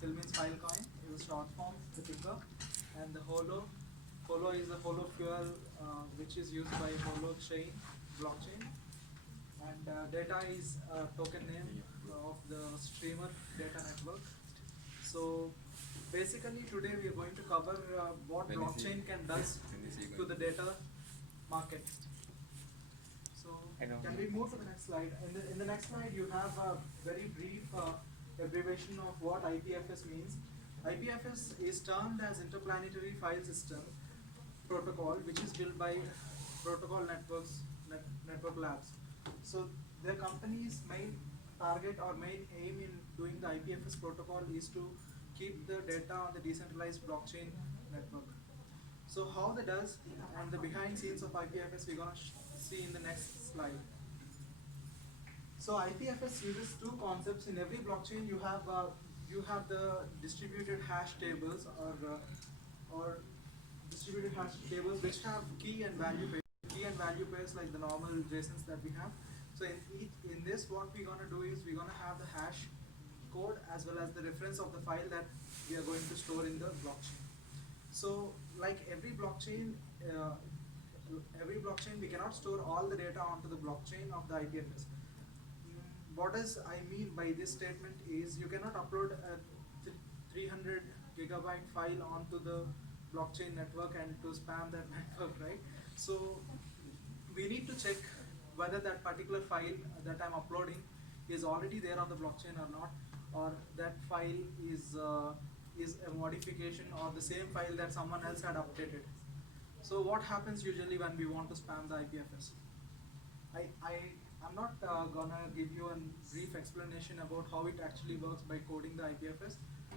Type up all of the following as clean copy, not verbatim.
HIL means file coin, is a short form, the ticker, and the HOLO. HOLO is the holo fuel, which is used by holo chain, blockchain, and data is a token name of the streamer data network. So basically today we are going to cover what blockchain can does to the data market. So can we move to the next slide? In the next slide you have a very brief abbreviation of what IPFS means. IPFS is termed as Interplanetary File System Protocol, which is built by Protocol Network Labs. So the company's main target or main aim in doing the IPFS protocol is to keep the data on the decentralized blockchain network. So how that does and the behind scenes of IPFS we're gonna see in the next slide. So IPFS uses two concepts. In every blockchain you have the distributed hash tables or distributed hash tables which have key and value pairs like the normal JSONs that we have. So in this what we're gonna do is we're gonna have the hash code as well as the reference of the file that we are going to store in the blockchain. So like every blockchain we cannot store all the data onto the blockchain of the IPFS. What does I mean by this statement is you cannot upload a 300 gigabyte file onto the blockchain network and to spam that network, right? So we need to check whether that particular file that I'm uploading is already there on the blockchain or not, or that file is a modification or the same file that someone else had updated. So what happens usually when we want to spam the IPFS? I'm not gonna give you a brief explanation about how it actually works by coding the IPFS,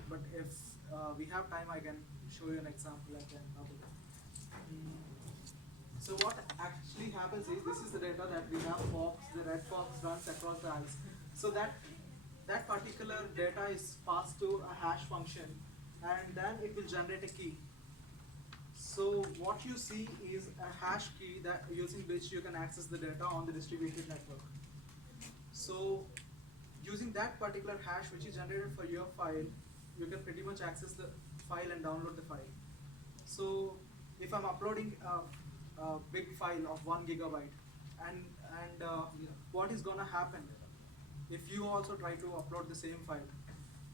but if we have time I can show you an example again. So what actually happens is this is the data that we have fox, the red fox runs across the ice. So that particular data is passed to a hash function and then it will generate a key. So what you see is a hash key that using which you can access the data on the distributed network. So using that particular hash which is generated for your file, you can pretty much access the file and download the file. So if I'm uploading a big file of 1 gigabyte and what is gonna happen if you also try to upload the same file?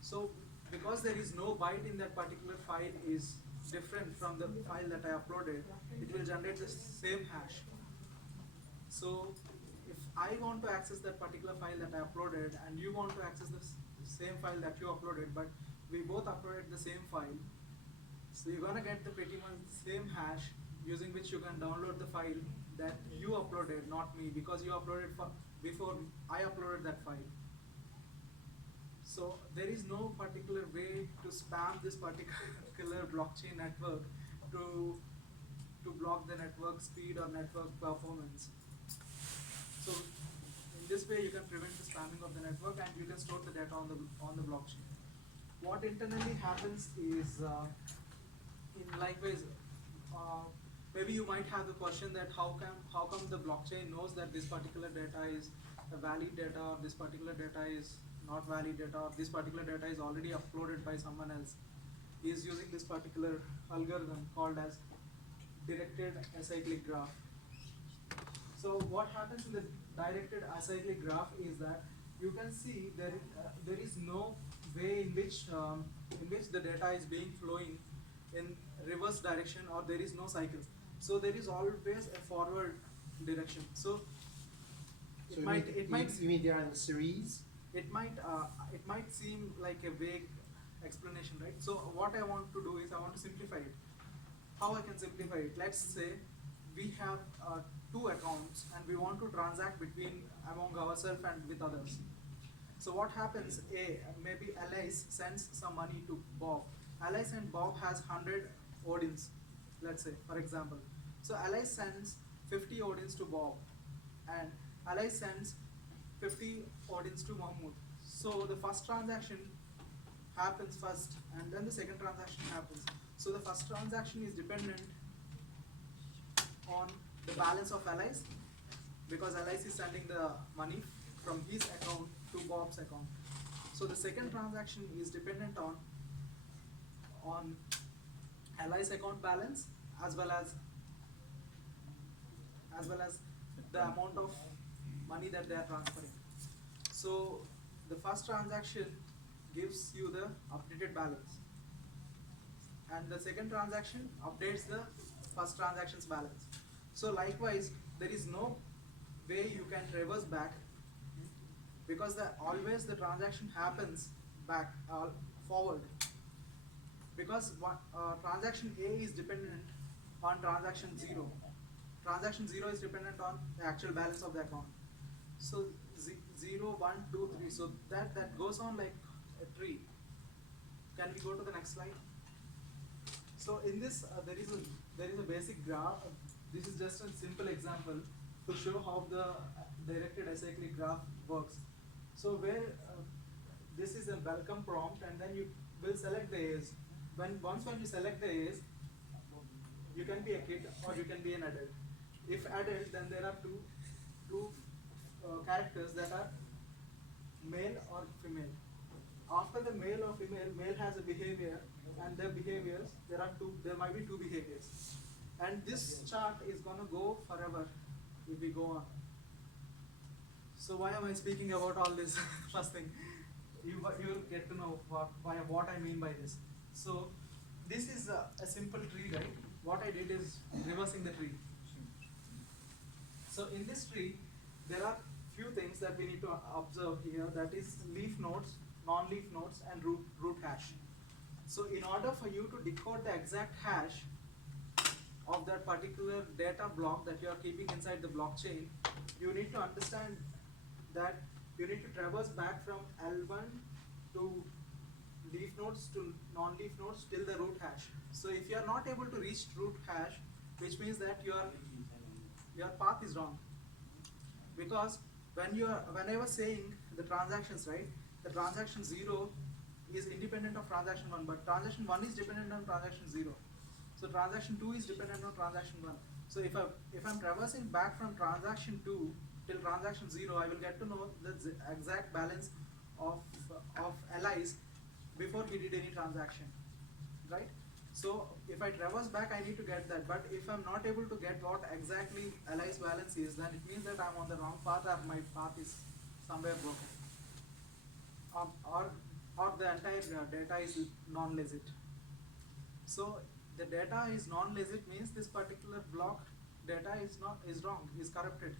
So because there is no byte in that particular file is different from the file that I uploaded, it will generate the same hash. So if I want to access that particular file that I uploaded and you want to access the same file that you uploaded, but we both uploaded the same file, so you're gonna get the pretty much the same hash using which you can download the file that you uploaded, not me, because you uploaded before I uploaded that file. So there is no particular way to spam this particular blockchain network to block the network speed or network performance. So in this way you can prevent the spamming of the network and you can store the data on the blockchain. What internally happens is in likewise maybe you might have the question that how come the blockchain knows that this particular data is a valid data or this particular data is not valid data or this particular data is already uploaded by someone else. Is using this particular algorithm called as directed acyclic graph. So what happens in the directed acyclic graph is that you can see there is no way in which the data is being flowing in reverse direction or there is no cycles. So there is always a forward direction. So you mean they are in series? It might seem like a vague explanation, right? So what I want to do is I want to simplify it. How I can simplify it? Let's say we have two accounts and we want to transact among ourselves and with others. So what happens? Maybe Alice sends some money to Bob. Alice and Bob has 100 Odins, let's say, for example. So Alice sends 50 Odins to Bob and Alice sends 50 Odins to Mahmoud. So the first transaction happens first and then the second transaction happens. So the first transaction is dependent on the balance of Alice because Alice is sending the money from his account to Bob's account. So the second transaction is dependent on on ally's account balance as well as the amount of money that they are transferring. So the first transaction gives you the updated balance, and the second transaction updates the first transaction's balance. So likewise, there is no way you can reverse back, because always the transaction happens back forward, because transaction A is dependent on transaction 0. Transaction 0 is dependent on the actual balance of the account. So 0, 1, 2, 3. So that goes on like a tree. Can we go to the next slide? So in this, there is a basic graph. This is just a simple example to show how the directed acyclic graph works. So where this is a welcome prompt, and then you will select the A's. Once you select the A's, you can be a kid or you can be an adult. If adult, then there are two characters that are male or female. After the male or female, male has a behavior, and their behaviors, there might be two behaviors. And this chart is gonna go forever if we go on. So why am I speaking about all this? First thing, you'll get to know what I mean by this. So this is a simple tree, right? What I did is reversing the tree. So in this tree, there are few things that we need to observe here. That is leaf nodes, non-leaf nodes, and root hash. So in order for you to decode the exact hash of that particular data block that you are keeping inside the blockchain, you need to understand that you need to traverse back from L1 to leaf nodes to non-leaf nodes till the root hash. So if you are not able to reach root hash, which means that your path is wrong. Because when I was saying the transactions, right? The transaction 0 is independent of transaction 1, but transaction 1 is dependent on transaction 0. So transaction 2 is dependent on transaction 1. So if I'm traversing back from transaction 2 till transaction 0, I will get to know the exact balance of allies before he did any transaction, right? So if I traverse back, I need to get that. But if I'm not able to get what exactly allies balance is, then it means that I'm on the wrong path, or my path is somewhere broken, or the entire data is non-legit. So the data is non-legit means this particular block data is wrong, is corrupted.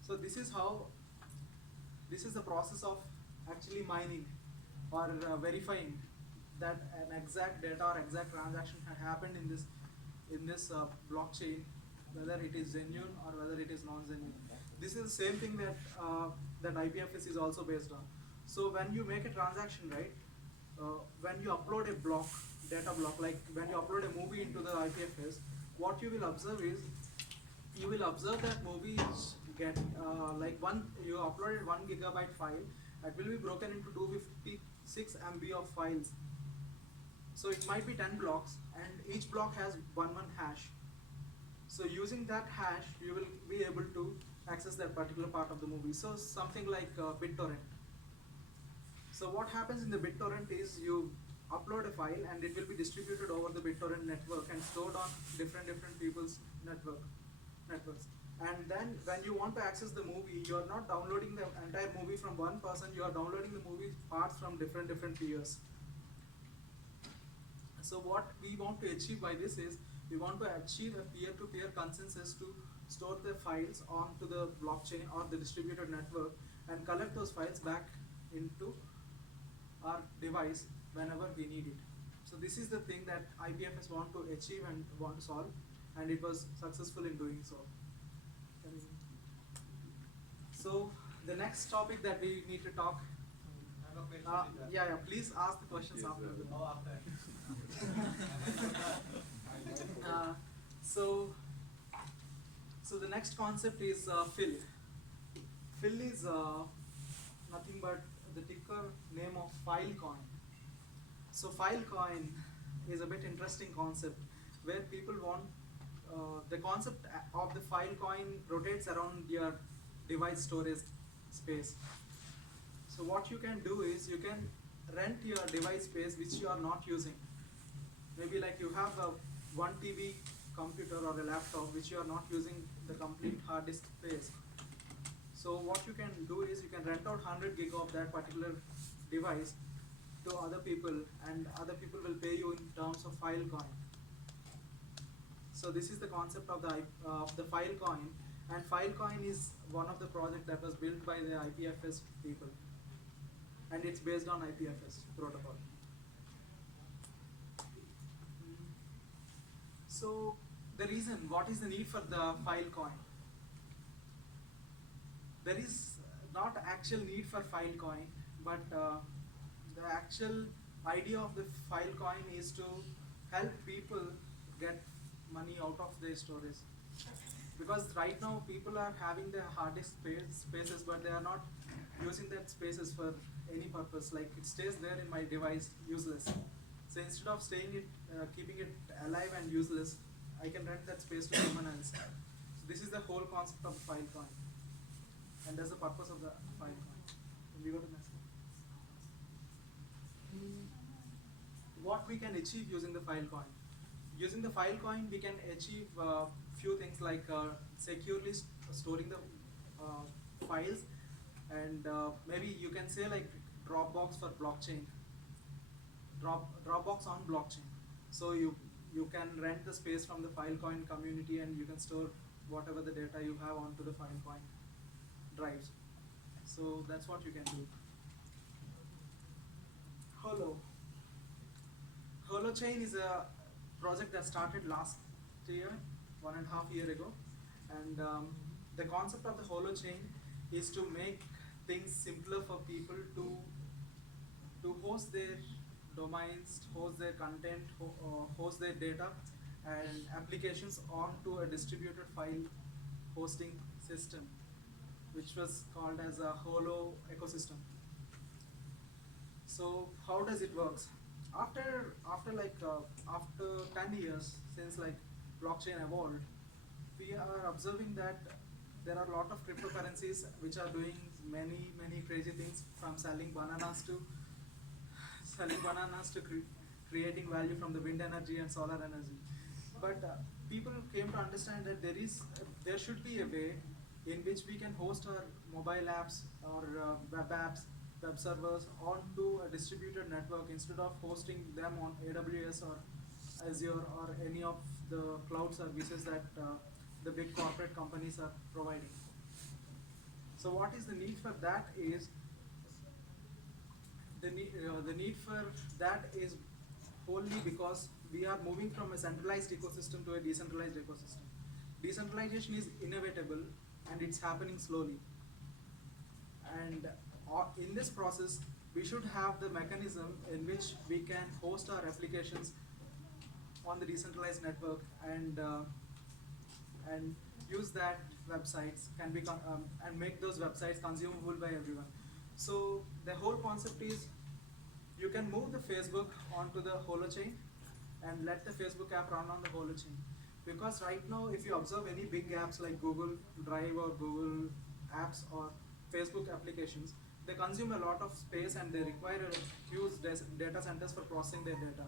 So this is the process of actually mining or verifying that an exact data or exact transaction had happened in this blockchain, whether it is genuine or whether it is non-genuine. This is the same thing that IPFS is also based on. So when you make a transaction, right, when you upload a data block, like when you upload a movie into the IPFS, what you will observe is, you will observe that movie is you uploaded 1 gigabyte file, it will be broken into 256 MB of files. So it might be 10 blocks, and each block has one hash. So using that hash, you will be able to access that particular part of the movie. So something like BitTorrent. So what happens in the BitTorrent is you upload a file and it will be distributed over the BitTorrent network and stored on different people's networks. And then when you want to access the movie, you are not downloading the entire movie from one person, you are downloading the movie parts from different peers. So what we want to achieve by this is, we want to achieve a peer-to-peer consensus to store the files onto the blockchain or the distributed network and collect those files back into our device whenever we need it. So this is the thing that IPFS want to achieve and want to solve, and it was successful in doing so. So the next topic that we need to talk. Please ask the questions after. So the next concept is fill. Fill is nothing but the ticker name of Filecoin. So Filecoin is a bit interesting concept where people want the concept of the Filecoin rotates around your device storage space. So what you can do is you can rent your device space which you are not using. Maybe like you have a one TV computer or a laptop which you are not using the complete hard disk space. So what you can do is you can rent out 100 gig of that particular device to other people, and other people will pay you in terms of Filecoin. So this is the concept of the Filecoin, and Filecoin is one of the project that was built by the IPFS people, and it's based on IPFS protocol. So the reason, what is the need for the Filecoin? There is not actual need for Filecoin, but the actual idea of the Filecoin is to help people get money out of their storage. Because right now people are having the hard disk spaces, but they are not using that spaces for any purpose. Like it stays there in my device useless. So instead of keeping it alive and useless, I can rent that space to someone else. So this is the whole concept of Filecoin, and that's the purpose of the Filecoin. Can we go to the next one? What we can achieve using the Filecoin? Using the Filecoin, we can achieve few things like securely storing the files, and maybe you can say like Dropbox for blockchain. Dropbox on blockchain. So you can rent the space from the Filecoin community, and you can store whatever the data you have onto the Filecoin drives. So that's what you can do. Holo. Holo chain is a project that started last year, 1.5 years ago, and the concept of the Holo chain is to make things simpler for people to host their domains, host their content, host their data and applications onto a distributed file hosting system, which was called as a Holo ecosystem. So how does it works? After 10 years since like blockchain evolved, we are observing that there are a lot of cryptocurrencies which are doing many crazy things, from selling bananas to creating value from the wind energy and solar energy. But people came to understand that there should be a way in which we can host our mobile apps or web apps, web servers onto a distributed network instead of hosting them on AWS or Azure or any of the cloud services that the big corporate companies are providing. So what is the need for that is, the need for that is wholly because we are moving from a centralized ecosystem to a decentralized ecosystem. Decentralization is inevitable and it's happening slowly. And in this process, we should have the mechanism in which we can host our applications on the decentralized network and use that websites can be and make those websites consumable by everyone. So the whole concept is you can move the Facebook onto the Holo chain and let the Facebook app run on the Holo chain. Because right now, if you observe any big apps like Google Drive or Google Apps or Facebook applications, they consume a lot of space and they require a huge data centers for processing their data.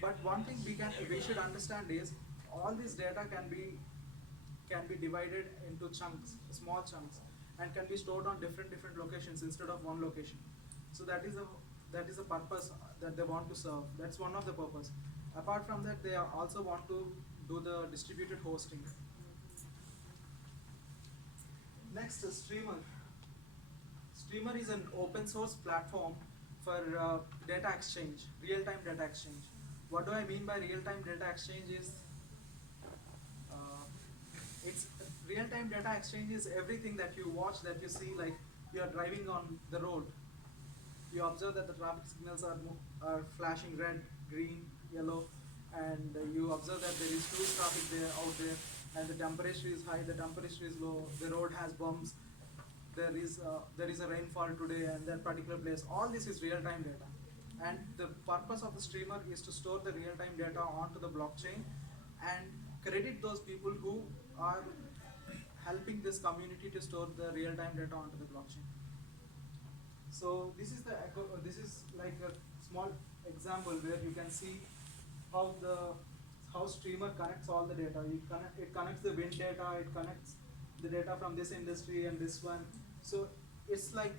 But one thing we should understand is all this data can be divided into chunks, small chunks, and can be stored on different locations instead of one location. So that is a purpose that they want to serve. That's one of the purpose. Apart from that, they also want to do the distributed hosting. Next is Streamer. Streamer is an open source platform for data exchange, real-time data exchange. What do I mean by real-time data exchange is, it's real-time data exchange is everything that you watch, that you see, like you are driving on the road. You observe that the traffic signals are flashing red, green, yellow, and you observe that there is cruise traffic out there, and the temperature is high, the temperature is low, the road has bumps, there is a rainfall today and that particular place. All this is real-time data, and the purpose of the streamer is to store the real-time data onto the blockchain and credit those people who are helping this community to store the real-time data onto the blockchain. So this is like a small example where you can see how streamer connects all the data. It connects the wind data, it connects the data from this industry and this one. So it's like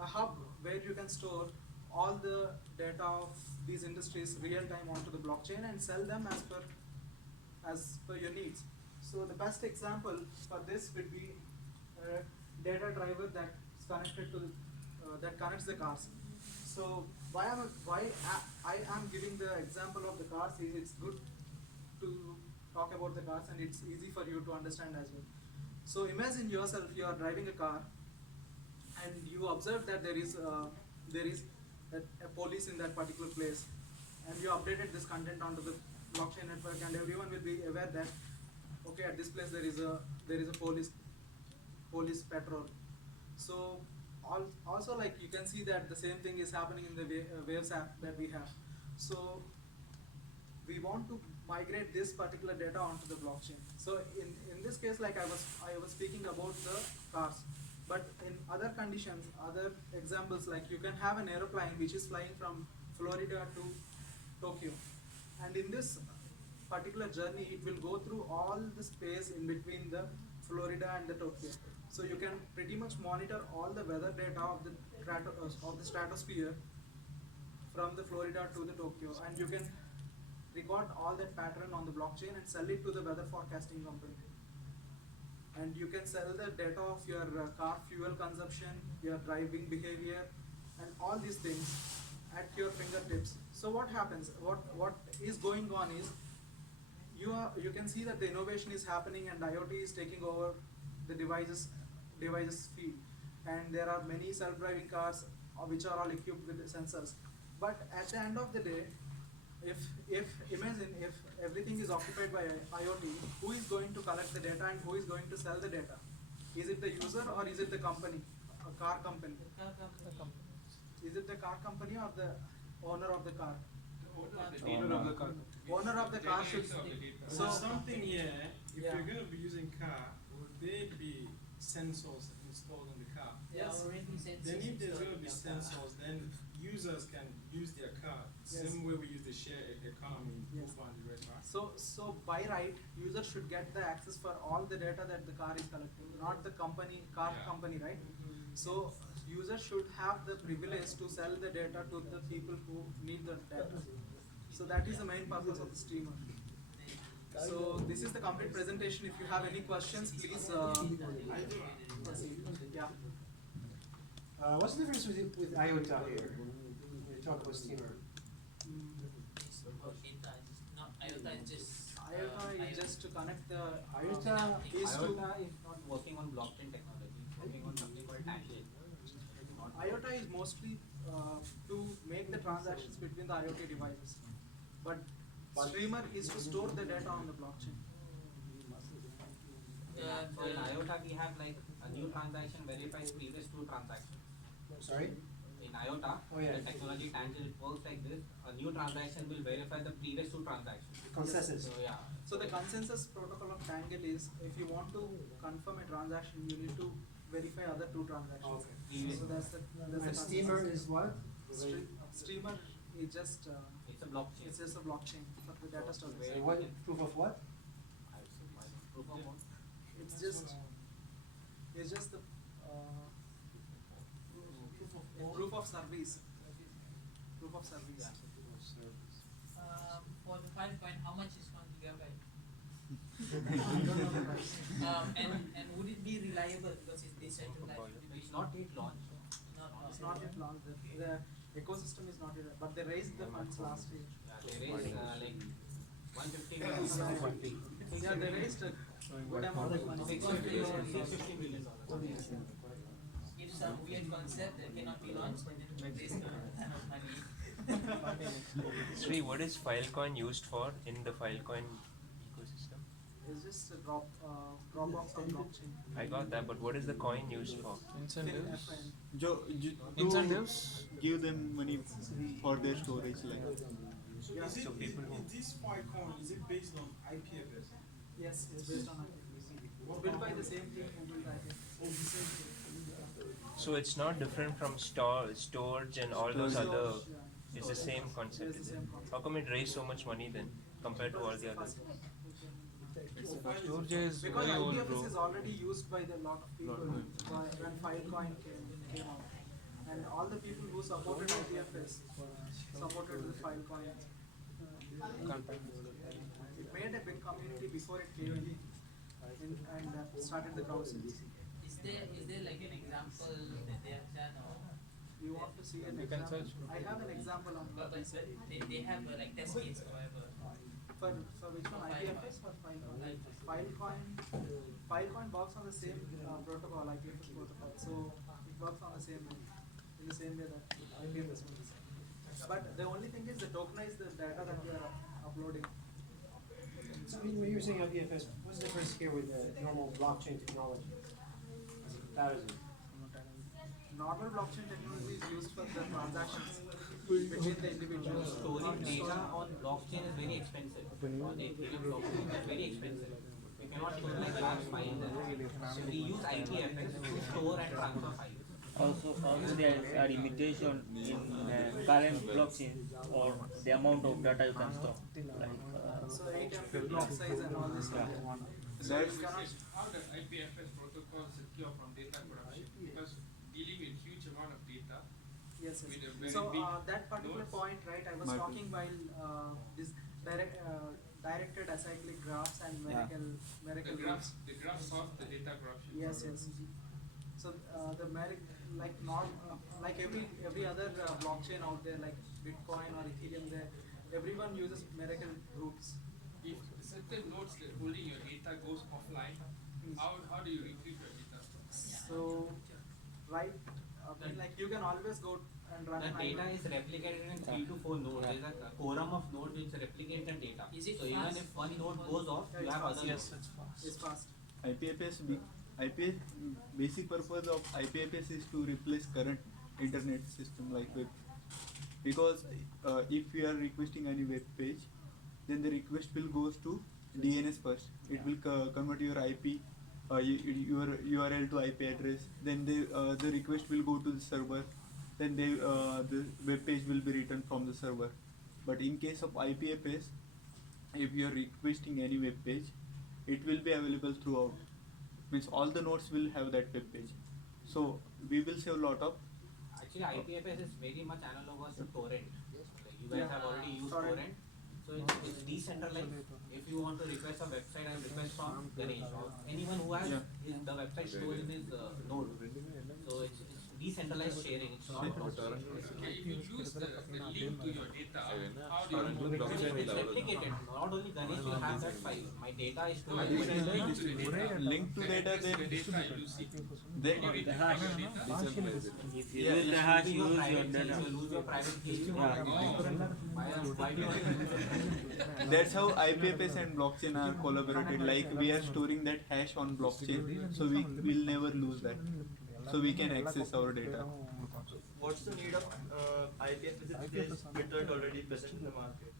a hub where you can store all the data of these industries real time onto the blockchain and sell them as per your needs. So the best example for this would be a data driver that's connected to that connects the cars. So I am giving the example of the cars is it's good to talk about the cars and it's easy for you to understand as well. So imagine yourself, you are driving a car and you observe that there is a police in that particular place, and you updated this content onto the blockchain network, and everyone will be aware that okay, at this place there is a police patrol. So also, like, you can see that the same thing is happening in the Waves app that we have. So we want to migrate this particular data onto the blockchain. So in this case, like I was speaking about the cars, but in other conditions, other examples, like you can have an aeroplane which is flying from Florida to Tokyo, and in this particular journey it will go through all the space in between the Florida and the Tokyo. So you can pretty much monitor all the weather data of the stratosphere from the Florida to the Tokyo, and you can record all that pattern on the blockchain and sell it to the weather forecasting company. And you can sell the data of your car fuel consumption, your driving behavior, and all these things at your fingertips. So what happens? What is going on is you can see that the innovation is happening and IoT is taking over the devices field, and there are many self-driving cars which are all equipped with sensors. But at the end of the day, imagine if everything is occupied by IoT, who is going to collect the data and who is going to sell the data? Is it the user or is it the company, a car company? Is it the car company or the owner of the car? Owner of the car. Owner of the car should. So something here, if Yeah. you're going to be using car, will there be sensors installed on the car? Yes. Then if there's going to be sensors, then users can use their car. Yes. Same way we use the share economy, Yes. both on the red car. So by right, user should get the access for all the data that the car is collecting, not the car Yeah. company, right? So user should have the privilege to sell the data to the people who need the data. So that is the main purpose of the streamer. So this is the complete presentation. If you have any questions, please proceed. Yeah. What's the difference with IOTA here when you talk about steamer? IOTA is just IOTA is just to connect the IOTA is to IOTA is not working on blockchain technology. It's working on something called Tangle. IOTA is mostly to make the transactions between the IoT devices, but streamer is to store the data on the blockchain. So in IOTA we have like a new transaction verifies previous two transactions. Sorry? In IOTA, Oh, yeah. the technology Tangle, it works like this. A new transaction will verify the previous two transactions. Consensus. So yeah. So the consensus protocol of Tangle is, if you want to confirm a transaction, you need to verify other two transactions. Okay. So that's the And steamer is what? Streamer is just It's a blockchain. it's just a blockchain for the data storage. And what, proof of what? Proof of work. It's just the proof of service. Proof of service. for the Filecoin, how much is 1 gigabyte? I don't know the price. And would it be reliable because it's decentralized? It's not yet launched. It's not yet launched. The ecosystem is not yet, but they raised the funds last year. Yeah, they raised like 150 million. Yeah, they raised a good amount of money. $650 million. If some weird concept that cannot be launched, then it waste a ton of money. Sri, what is Filecoin used for in the Filecoin ecosystem? It's just a Dropbox on blockchain. I got that, but what is the coin used for? Incentives. FIN. To Incentives? give them money for their storage, like. Yeah. Is So people who- this Filecoin, is it based on IPFS? Yes, it's based on IPFS. It's built by the same team who built IPFS. So it's not different from storage and all those Storage. other. Yeah. It's the same concept. It's the Is it? same concept. How come it raised so much money then compared to all the others? Storage is Because very old, IPFS bro. is already used by the lot of people when Filecoin came out, and all the people who supported IPFS supported the Filecoin. It made a big community before it came and started the crowdsourcing. Is there like an example that they have done, or You want to see an You can example? search. I have an example on but they have like test case or whatever? for which one? IPFS or Filecoin? Filecoin works on the same protocol, IPFS protocol. So it works on the same way, in the same way that IPFS works. But the only thing is the tokenize the data that we are uploading. So when you're saying IPFS, what's the difference here with normal blockchain technology as a comparison? Normal blockchain technology is used for the transactions between the individuals. Storing data on blockchain is very expensive. On Ethereum blockchain is very expensive. We cannot store like large files there. So we use IPFS to store and transfer files. Also there are limitation in current blockchain or the amount of data you can store. So 8 MB block size and all this stuff. So you cannot. How the IPFS protocol secure from data corruption? Because dealing with huge amount of data. Yes, With a yes. very So big that particular nodes. point, right? I was My talking while this directed acyclic graphs and miracle graphs. The graph solve the data corruption. Yes, yes. So the like not like every other blockchain out there, like Bitcoin or Ethereum, there everyone uses miracle groups. If certain nodes that holding your data goes offline, how do you retrieve your data? So right, like you can always go and run The an data IPFS. is replicated in 3 to 4 nodes. There is a quorum of nodes which replicate the data. Is it So even fast? if one node goes off, Yeah, you it's have fast. other Yes, nodes. it's fast. IPFS basic purpose of IPFS is to replace current internet system like web. Because if you are requesting any web page, then the request will goes to DNS first. It will convert your IP, your URL to IP address. Then the request will go to the server. Then the web page will be written from the server. But in case of IPFS, if you are requesting any web page, it will be available throughout. Means all the nodes will have that web page. So we will save a lot of. Actually, IPFS is very much analogous to torrent. You guys Yeah. have already used Torrent. torrent. So it's decentralized. If you want to request a website, and request from Ganesh or anyone who has Yeah. the website stored in his node. So it's decentralized sharing. It's not blockchain. Okay, if you lose the link to your data, how do you It's replicated. Not only Ganesh will have that file. My data is stored in link my to the data? Link to data, Address then the data elusive. then How do you The retrieve hash. your data? If you Yeah, use the It hash, will be you your lose your private key, data. you lose your private key. Why do you that's how IPFS and blockchain are collaborated. Like we are storing that hash on blockchain, so we will never lose that. So we can access our data. What's the need of IPFS if there's Bitcoin already present in the market?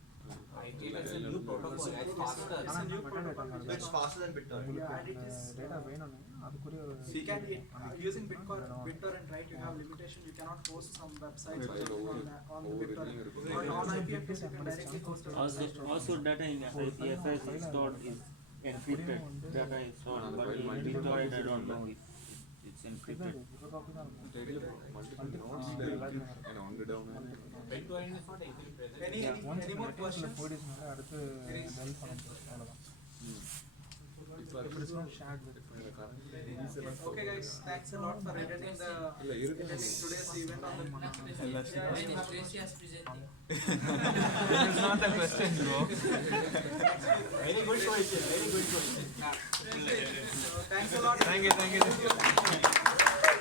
IPFS is a new protocol. It's faster. It's a new protocol. So it's faster than Bitcoin. Yeah, and it is. You can using BitTorrent, right? You have limitation. You cannot host some websites on BitTorrent. But on IPFS, you can directly host a website. Also data in IPFS is stored is encrypted. Data is stored, but in BitTorrent I don't know if it's encrypted. BitTorrent is not encrypted. Any more questions? Okay, guys, thanks a lot for attending today's event on the. When is Gracias presenting? It's not a question, bro. Very good question. Very good question. Thanks a lot. Thank you.